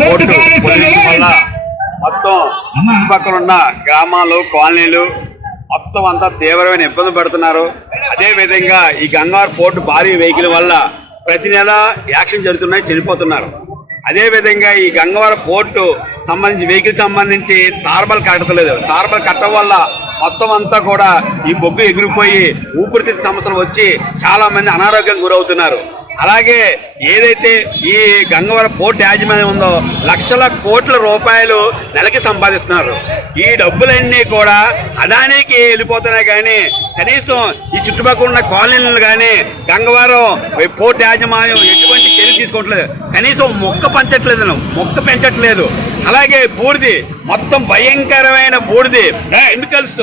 Port pollution వల్ల మొత్తం చుట్టుపక్కల ఉన్న గ్రామాలు కాలనీలు మొత్తం అంతా తీవ్రమైన ఇబ్బంది పడుతున్నారు. అదే విధంగా ఈ గంగారు పోర్టు భారీ వెహికల్ వల్ల ప్రతి నెల యాక్షన్ జరుగుతున్నాయి చనిపోతున్నారు. అదే విధంగా ఈ గంగవరం పోర్టు సంబంధించి వెహికల్ సంబంధించి తార్బల్ కట్టలేదు. తార్బల్ కట్టడం వల్ల మొత్తం అంతా కూడా ఈ బొగ్గు ఎగిరిపోయి ఊపిరితిత్తు సమస్యలు వచ్చి చాలా మంది అనారోగ్యం గురవుతున్నారు. అలాగే ఏదైతే ఈ గంగవరం పోర్టు యాజమాన్యం ఉందో లక్షల కోట్ల రూపాయలు నెలకి సంపాదిస్తున్నారు. ఈ డబ్బులన్నీ కూడా అదానికి వెళ్ళిపోతున్నాయి కానీ కనీసం ఈ చుట్టుపక్కల ఉన్న కాలనీలను కానీ గంగవరం పోర్టు యాజమాన్యం ఎటువంటి చర్య తీసుకోవట్లేదు. కనీసం మొక్క పంచట్లేదు మొక్క పెంచట్లేదు. అలాగే బూడిది. మొత్తం భయంకరమైన బూడిది. కెమికల్స్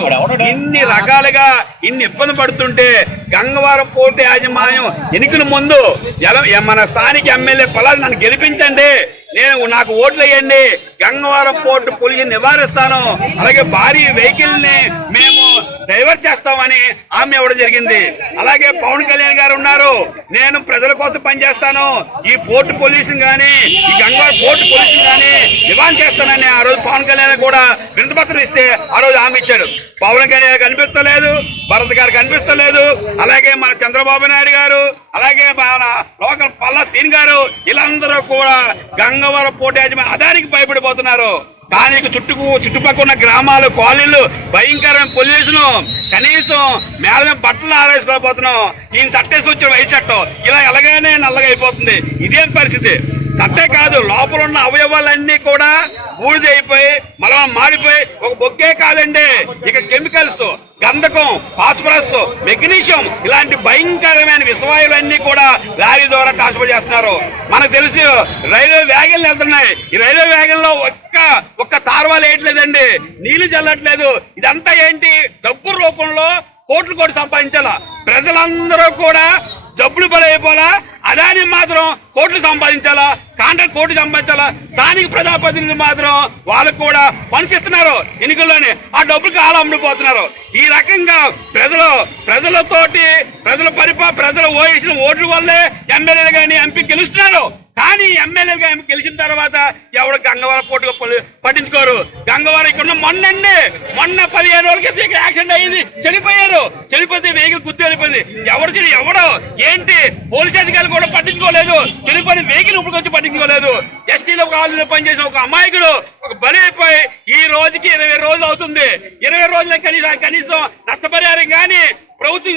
ఇన్ని రకాలుగా ఇన్ని ఇబ్బంది పడుతుంటే గంగవరం పోర్టు యాజమాన్యం ఎన్నికల ముందు మన స్థానిక ఎమ్మెల్యే పొలాలు నన్ను గెలిపించండి. నేను నాకు ఓట్లు వేయండి. గంగవరం పోర్టు పొల్యూషన్ నివారిస్తాను. అలాగే భారీ వెహికల్ని మేము డెలివర్ చేస్తామని హామీ ఇవ్వడం జరిగింది. అలాగే పవన్ కళ్యాణ్ గారు ఉన్నారు. నేను ప్రజల కోసం పనిచేస్తాను. ఈ పోర్టు పొల్యూషన్ కానీ ఈ గంగవరం పోర్టు పొల్యూషన్ కానీ డిమాండ్ చేస్తానని ఆ రోజు పవన్ కళ్యాణ్ కూడా వినతిపత్రం ఇస్తే ఆ రోజు హామీ ఇచ్చాడు. పవన్ కళ్యాణ్ కనిపిస్తలేదు. భరత్ గారు కనిపిస్తలేదు. అలాగే మన చంద్రబాబు నాయుడు గారు అలాగే మన లోకల్ పల్లా సీన్ గారు వీళ్ళందరూ కూడా గంగవరం పోటీ యాజమాన్యం అదానికి భయపడిపోతున్నారు. దానికి చుట్టుకు చుట్టుపక్కల ఉన్న గ్రామాలు కాలనీలు భయంకరమైన పొల్యూషన్ కనీసం మేల బట్టలు ఆరేసుకోకపోతున్నాం ఈయన తట్టేసుకొచ్చిన వైట్ చట్టం ఇలా ఎలాగైనా నల్లగా అయిపోతుంది. ఇదేం పరిస్థితి? తట్టే కాదు లోపల ఉన్న అవయవాలన్నీ కూడా బూడిద అయిపోయి మళ్ళా మారిపోయి ఒక బొక్కే కాదండి. ఇక కెమికల్స్ గంధకం ఫాస్ఫరస్ మెగ్నీషియం ఇలాంటి భయంకరమైన విషవాయువులన్నీ కూడా లారీ ద్వారా ట్రాన్స్ఫర్ చేస్తున్నారు. మనకు తెలుసు రైల్వే వ్యాగన్లు వెళ్తున్నాయి. ఈ రైల్వే వ్యాగన్లో ఒక్క ఒక్క తార్వాలు వేయట్లేదండి నీళ్ళు చల్లట్లేదు. ఇదంతా ఏంటి? డబ్బు రూపంలో కోట్లు కోట్లు సంపాదించాలా? ప్రజలందరూ కూడా డబ్బులు పడైపోలా? అదాని మాత్రం కోట్లు సంపాదించాలా? కాంట్రాక్ట్ కోట్లు సంపాదించాలా స్థానిక ప్రజాప్రతినిధులు మాత్రం వాళ్ళకు కూడా పనికిస్తున్నారు ఎన్నికల్లోనే ఆ డబ్బులకు కాలం అమ్ముడిపోతున్నారు ఈ రకంగా ప్రజలు ప్రజలతోటి ప్రజల పరిపా ప్రజలు ఓయేసిన ఓట్ల వల్లే ఎమ్మెల్యేలు కానీ ఎంపీ గెలుస్తున్నారు. కానీ ఎమ్మెల్యేగా ఆమె గెలిచిన తర్వాత ఎవరు గంగవరం పోటుగా పట్టించుకోరు. గంగవరం ఇక్కడ మొన్నండి మొన్న పదిహేను రోజులకి ఇక్కడ యాక్సిడెంట్ అయ్యింది చనిపోయారు. చనిపోతే వెహికల్ గుర్తు వెళ్ళిపోయింది. ఎవరు చని- ఎవడో ఏంటి? పోలీస్ అధికారులు కూడా పట్టించుకోలేదు. చనిపోయిన వెహికల్ ఇప్పుడు వచ్చి పట్టించుకోలేదు. ఎస్టీలో కాలనీలో పనిచేసిన ఒక అమాయకుడు ఒక బలి అయిపోయి ఈ రోజుకి ఇరవై రోజులు అవుతుంది. ఇరవై రోజుల కనీసం కనీసం నష్టపరిహారం కానీ ప్రభుత్వం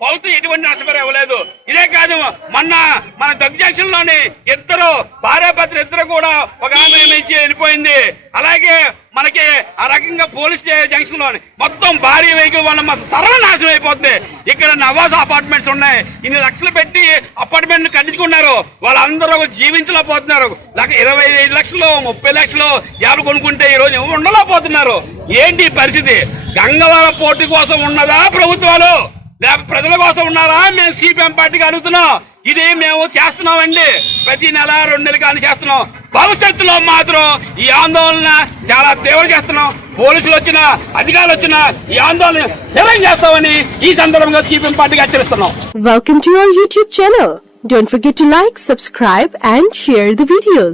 ప్రభుత్వం ఎటువంటి నష్టపరిహారం ఇవ్వలేదు. ఇదే కాదు మొన్న మన దగ్గ లోని ఇద్దరు భార్యాభర్తలు ఇద్దరు కూడా ఒక ఆమె నుంచి వెళ్ళిపోయింది. అలాగే మనకి ఆ రకంగా పోలీస్ జంక్షన్లో మొత్తం భారీ వెహికల్ వల్ల మన సర్వనాశనం అయిపోతుంది. ఇక్కడ నవాజ్ అపార్ట్మెంట్స్ ఉన్నాయి. ఇన్ని లక్షలు పెట్టి అపార్ట్మెంట్ కట్టించుకున్నారు. వాళ్ళందరూ జీవించలేకపోతున్నారు. లక్ష- ఇరవై ఐదు లక్షలు ముప్పై లక్షలు ఎవరు కొనుక్కుంటే ఈ రోజు ఎవరు ఉండలేకపోతున్నారు? ఏంటి పరిస్థితి? గంగవరం పోటీ కోసం ఉన్నదా ప్రభుత్వాలు? లేక ప్రజల కోసం ఉన్నారా? మేము సిపిఎం పార్టీకి అడుగుతున్నాం. ఇది మేము చేస్తున్నామండి. ప్రతి నెల రెండు నెలలు కానీ చేస్తున్నాం. భవిష్యత్తులో మాత్రం ఈ ఆందోళన చాలా తీవ్ర చేస్తున్నాం. పోలీసులు వచ్చినా అధికారులు వచ్చినా ఈ ఆందోళన తీవ్రం చేస్తామని ఈ సందర్భంగా సిపిఎం పార్టీకి హెచ్చరిస్తున్నాం. Welcome to our YouTube channel Don't forget to like, subscribe and share the videos.